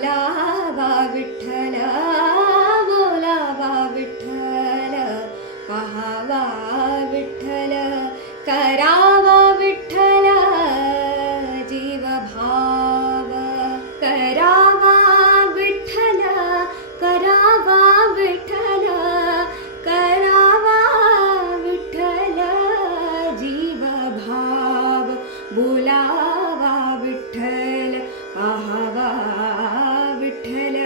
बोलावा विठ्ठल, बोलावा विठ्ठल, पाहावा विठ्ठल, करावा विठ्ठल जीव भाव, करावा विठ्ठल, करावा विठ्ठल, करावा विठ्ठल जीव भाव, बोलावा विठ्ठल, पाहावा विठ्ठल,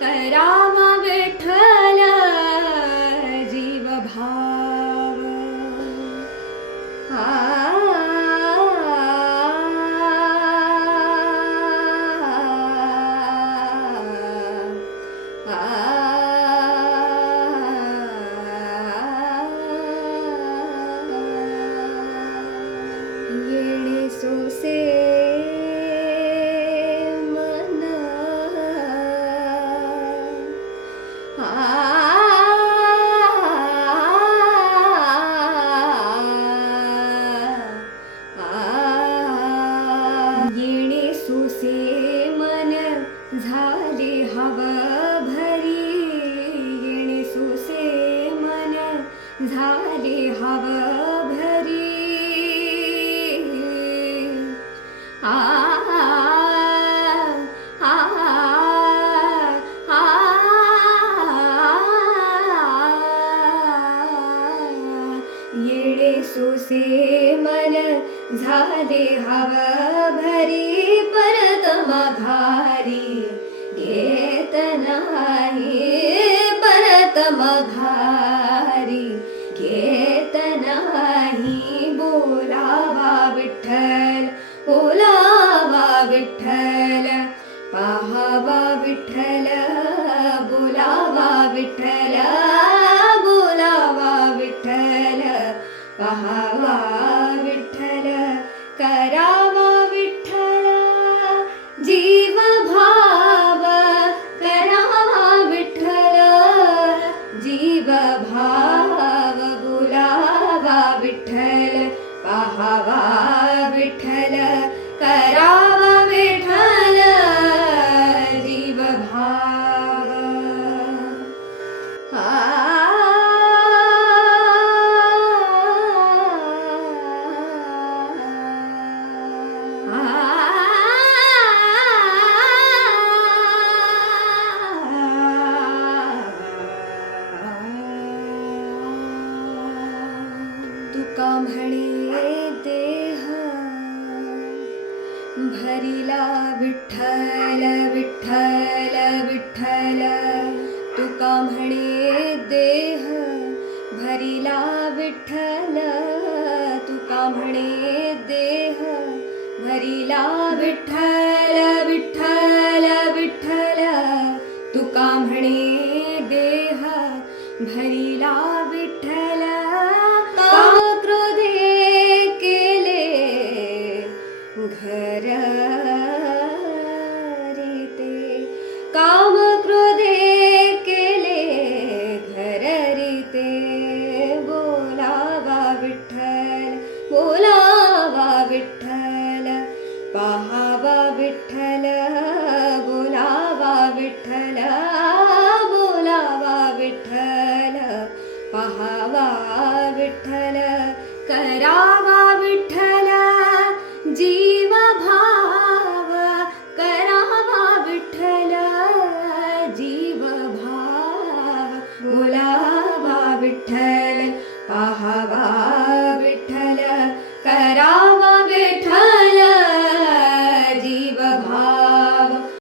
करावा विठ्ठल जीव भाव. येणे सोसे मन, येणे सोसे मन झाले हवा भरी, येणे सोसे मन झाले हवा भरी. आ आ आ येणे सोसे मन झाले हवा भरी, परत माघारी घेत नाही, परत माघारी घेत नाही. बोलावा विठ्ठल, बोलावा विठ्ठल, पाहावा विठ्ठल, बोलावा विठ्ठल, बोलावा विठ्ठल, पाहावा विठ्ठल, करावा विठ्ठल जीव भाव, करावा विठ्ठल जीव भाव, बोलावा विठ्ठल, पाहावा विठ्ठल, करावा विठ्ठल जीव भाव. तुका म्हणे देह भरिला विठ्ठल, विठ्ठल, विठ्ठल. तुका म्हणे देह भरिला विठ्ठल, तुका म्हणे देह भरिला विठ्ठल, विठ्ठल, विठ्ठल. तुका म्हणे देह भरिला विठ्ठल, काम क्रोधे केले घर रीते, काम क्रोधे केले घर रीते. बोलावा विठ्ठल, बोलावा विठ्ठल, पाहावा विठ्ठल, बोलावा विठ्ठल, बोलावा विठ्ठल, पाहावा विठ्ठल, करावा विठ्ठल जीव भाव, करावा विठ्ठल जीव भाव. बोलावा विठ्ठल, पाहावा